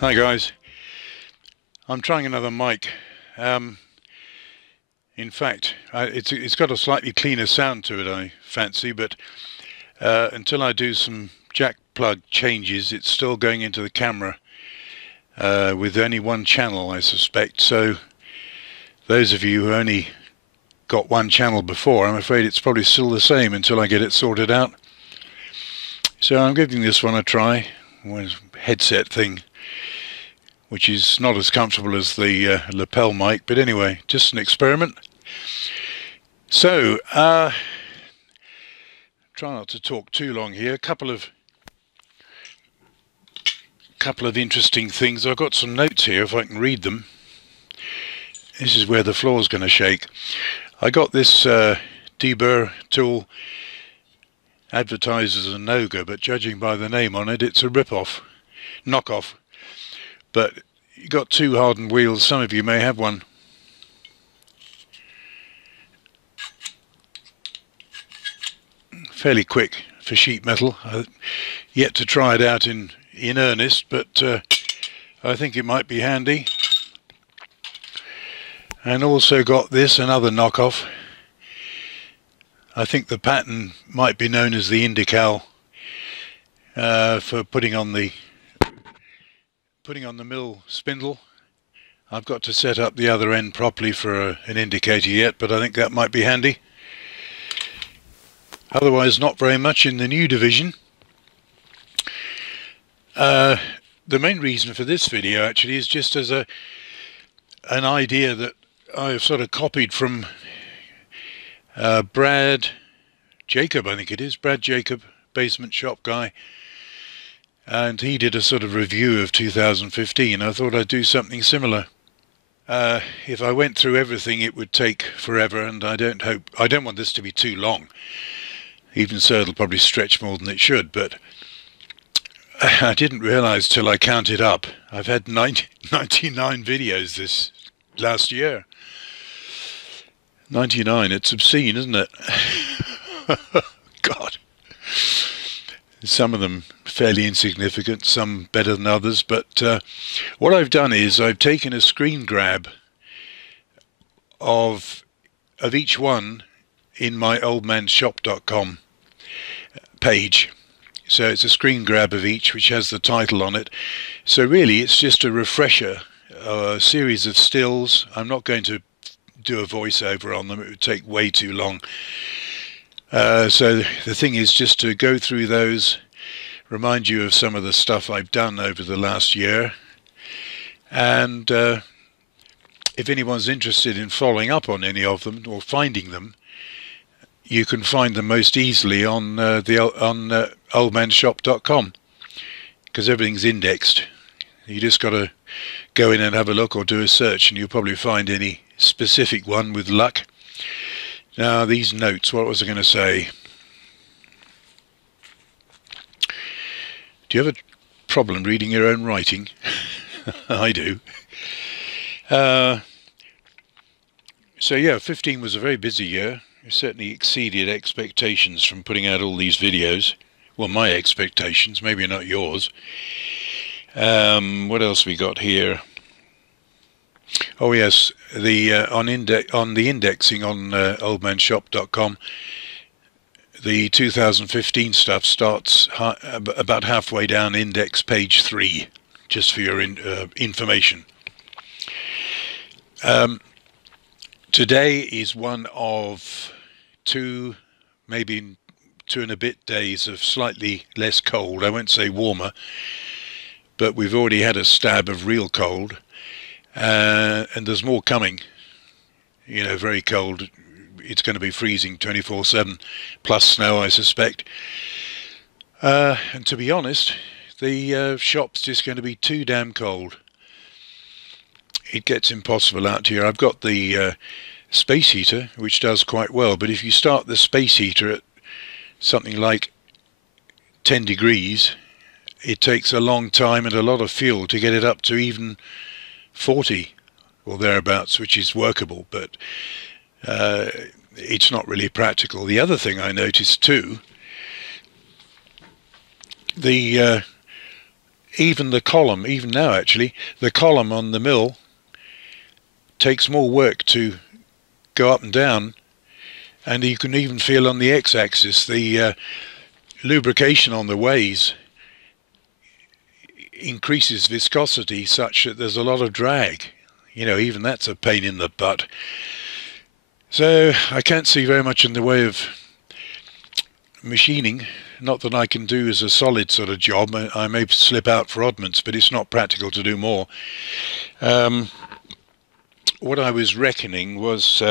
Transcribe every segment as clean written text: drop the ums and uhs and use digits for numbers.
Hi guys, I'm trying another mic. In fact, it's got a slightly cleaner sound to it, I fancy, but until I do some jack plug changes, it's still going into the camera with only one channel, I suspect. So those of you who only got one channel before, I'm afraid it's probably still the same until I get it sorted out. So I'm giving this one a try, with headset thing, which is not as comfortable as the lapel mic, but anyway, just an experiment. So, try not to talk too long here. A couple of interesting things. I've got some notes here, if I can read them. This is where the floor's going to shake. I got this deburr tool advertised as a Noga, but judging by the name on it, it's a rip-off, knockoff. But you got two hardened wheels. Some of you may have one. Fairly quick for sheet metal. Yet to try it out in earnest, but I think it might be handy. And also got this, another knockoff. I think the pattern might be known as the Indical, for putting on the mill spindle. I've got to set up the other end properly for an indicator yet, but I think that might be handy. Otherwise, not very much in the new division. The main reason for this video actually is just as an idea that I've sort of copied from Brad Jacob, I think it is, Brad Jacob, basement shop guy, and he did a sort of review of 2015. I thought I'd do something similar. If I went through everything, it would take forever, and I don't want this to be too long. Even so, it'll probably stretch more than it should, but I didn't realize till I counted up. I've had 99 videos this last year. 99, it's obscene, isn't it? God. Some of them fairly insignificant, some better than others, but what I've done is I've taken a screen grab of each one in my oldmanshop.com page. So it's a screen grab of each, which has the title on it. So really it's just a refresher, a series of stills. I'm not going to do a voiceover on them, it would take way too long. So the thing is just to go through those, remind you of some of the stuff I've done over the last year, and if anyone's interested in following up on any of them or finding them, you can find them most easily on oldmanshop.com, because everything's indexed. You just got to go in and have a look or do a search, and you'll probably find any specific one with luck. Now these notes, what was I going to say? Do you have a problem reading your own writing? I do. So yeah, 15 was a very busy year. It certainly exceeded expectations from putting out all these videos. Well, my expectations, maybe not yours. What else we got here? Oh yes, the on the indexing on oldmanshop.com, the 2015 stuff starts about halfway down index page 3, just for your information. Today is one of maybe two and a bit days of slightly less cold. I won't say warmer, but we've already had a stab of real cold. And there's more coming. You know, very cold. It's going to be freezing 24/7, plus snow, I suspect. And to be honest, the shop's just going to be too damn cold. It gets impossible out here. I've got the space heater, which does quite well, but if you start the space heater at something like 10 degrees, it takes a long time and a lot of fuel to get it up to even 40 or thereabouts, which is workable, but it's not really practical. The other thing I noticed too, the even the column, even now actually, the column on the mill takes more work to go up and down, and you can even feel on the x-axis the lubrication on the ways increases viscosity such that there's a lot of drag. You know, even that's a pain in the butt. So I can't see very much in the way of machining. Not that I can do as a solid sort of job. I may slip out for oddments, but it's not practical to do more. What I was reckoning was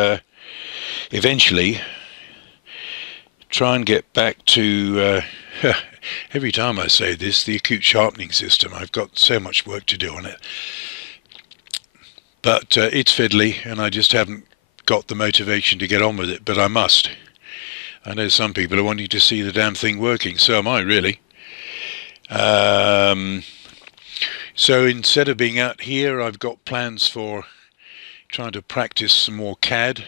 eventually try and get back to every time I say this, the acute sharpening system. I've got so much work to do on it, but it's fiddly, and I just haven't got the motivation to get on with it, but I must. I know some people are wanting to see the damn thing working, so am I really. So instead of being out here, I've got plans for trying to practice some more CAD,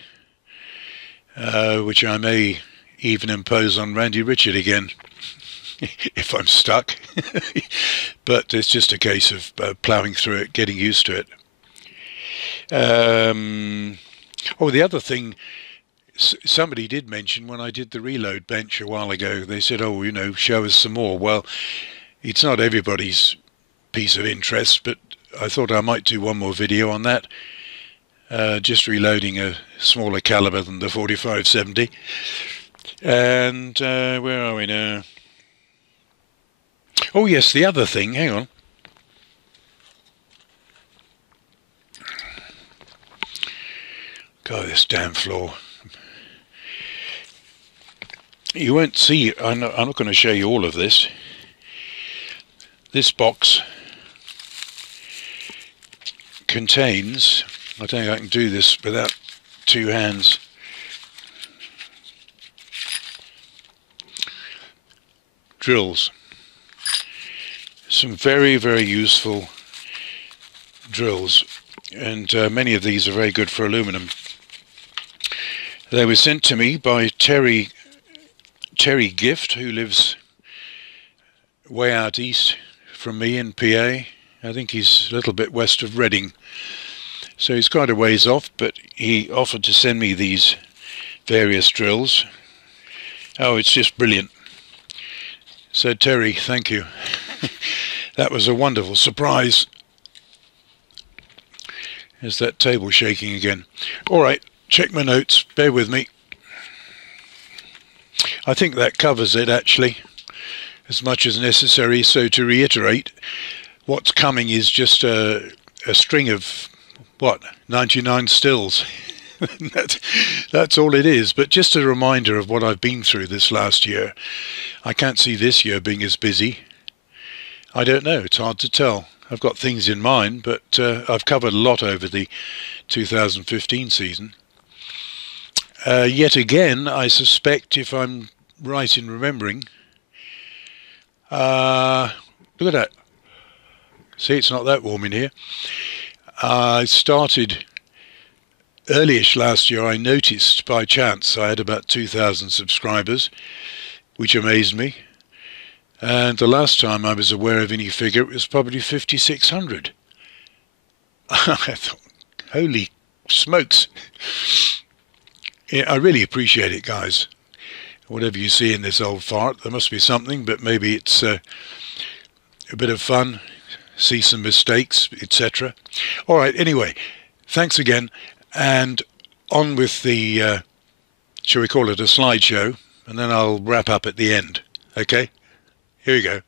which I may even impose on Randy Richard again if I'm stuck. But it's just a case of ploughing through it, getting used to it. Oh, the other thing somebody did mention when I did the reload bench a while ago, they said, oh, you know, show us some more. Well, it's not everybody's piece of interest, but I thought I might do one more video on that. Just reloading a smaller caliber than the 4570. And where are we now? Oh yes, the other thing, hang on. God, this damn floor. You won't see, I'm not going to show you all of this. This box contains, I don't think I can do this without two hands, drills. Some very, very useful drills, and many of these are very good for aluminum. They were sent to me by Terry Gift, who lives way out east from me in PA. I think he's a little bit west of Reading, so he's quite a ways off, but he offered to send me these various drills. Oh, it's just brilliant. So Terry, thank you. That was a wonderful surprise. There's that table shaking again. All right, check my notes, bear with me. I think that covers it actually, as much as necessary. So to reiterate, what's coming is just a string of, what, 99 stills. That's all it is, but just a reminder of what I've been through this last year. I can't see this year being as busy. I don't know, it's hard to tell. I've got things in mind, but I've covered a lot over the 2015 season. Yet again, I suspect, if I'm right in remembering, look at that. See, it's not that warm in here. I started early-ish last year. I noticed by chance I had about 2,000 subscribers, which amazed me. And the last time I was aware of any figure, it was probably 5,600. I thought, holy smokes. Yeah, I really appreciate it, guys. Whatever you see in this old fart, there must be something, but maybe it's a bit of fun, see some mistakes, etc. All right, anyway, thanks again, and on with the, shall we call it a slideshow, and then I'll wrap up at the end, okay? Here we go.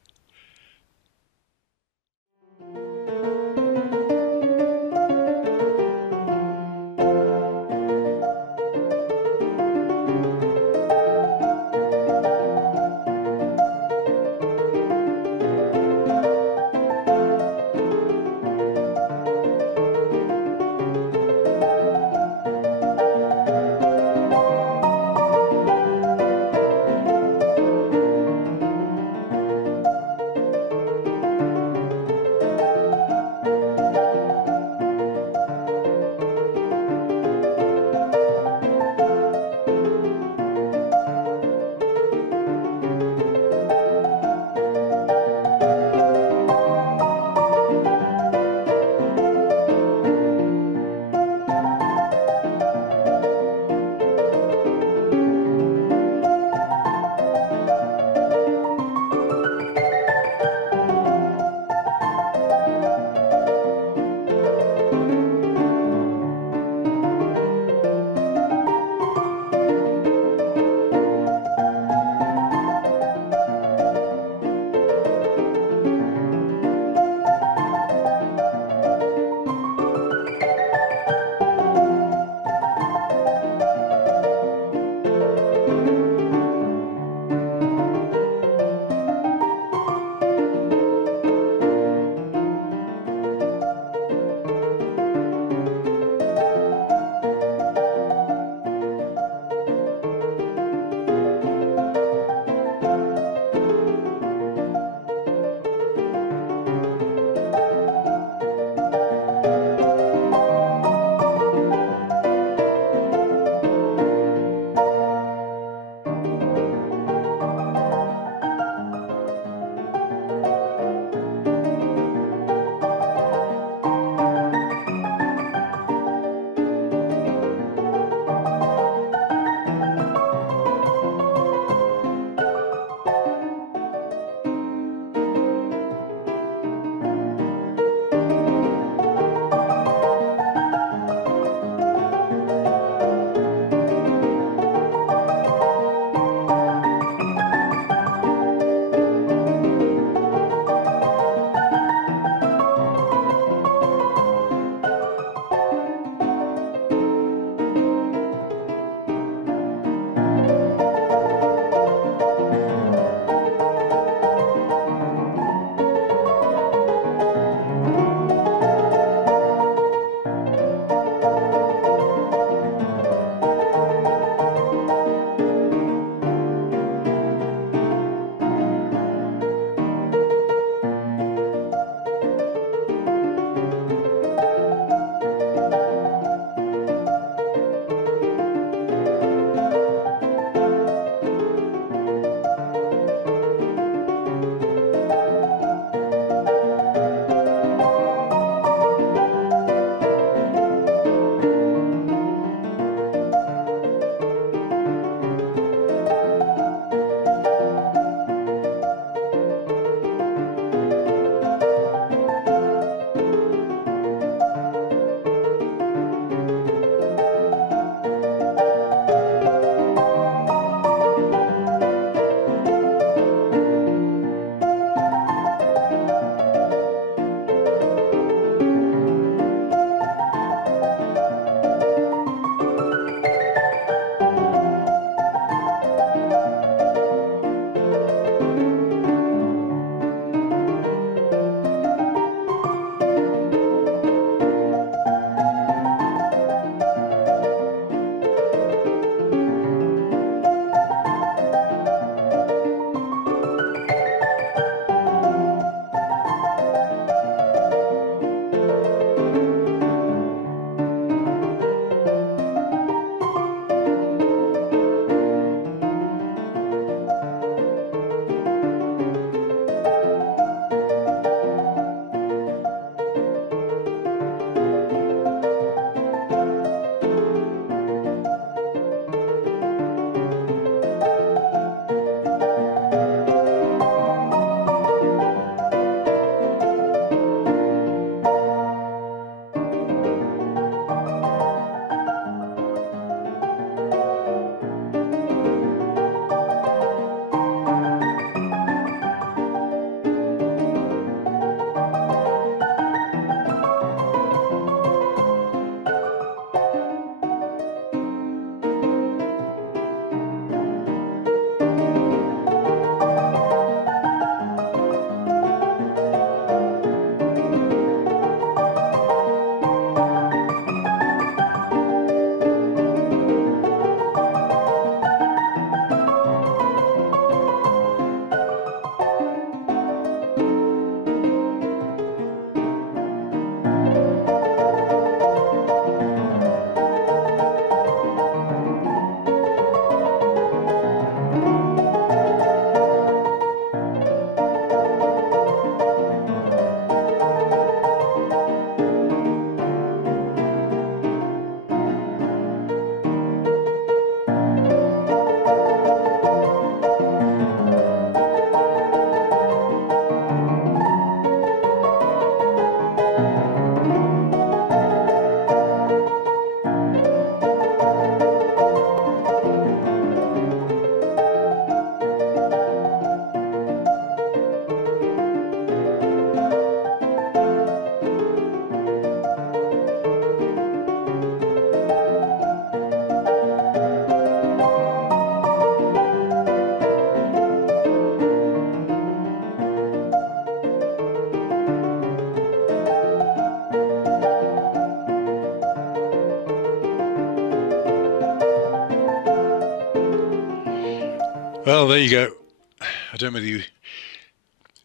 Well, there you go. I don't know whether you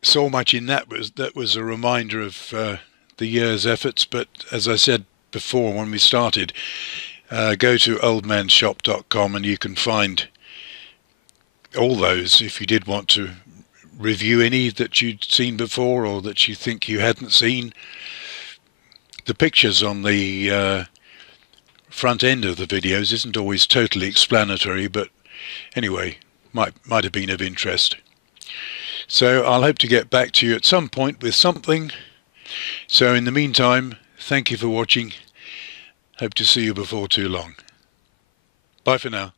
saw much in that, but that was a reminder of the year's efforts. But as I said before when we started, go to oldmanshop.com and you can find all those if you did want to review any that you'd seen before or that you think you hadn't seen. The pictures on the front end of the videos isn't always totally explanatory, but anyway, might have been of interest. So I'll hope to get back to you at some point with something. So in the meantime, thank you for watching. Hope to see you before too long. Bye for now.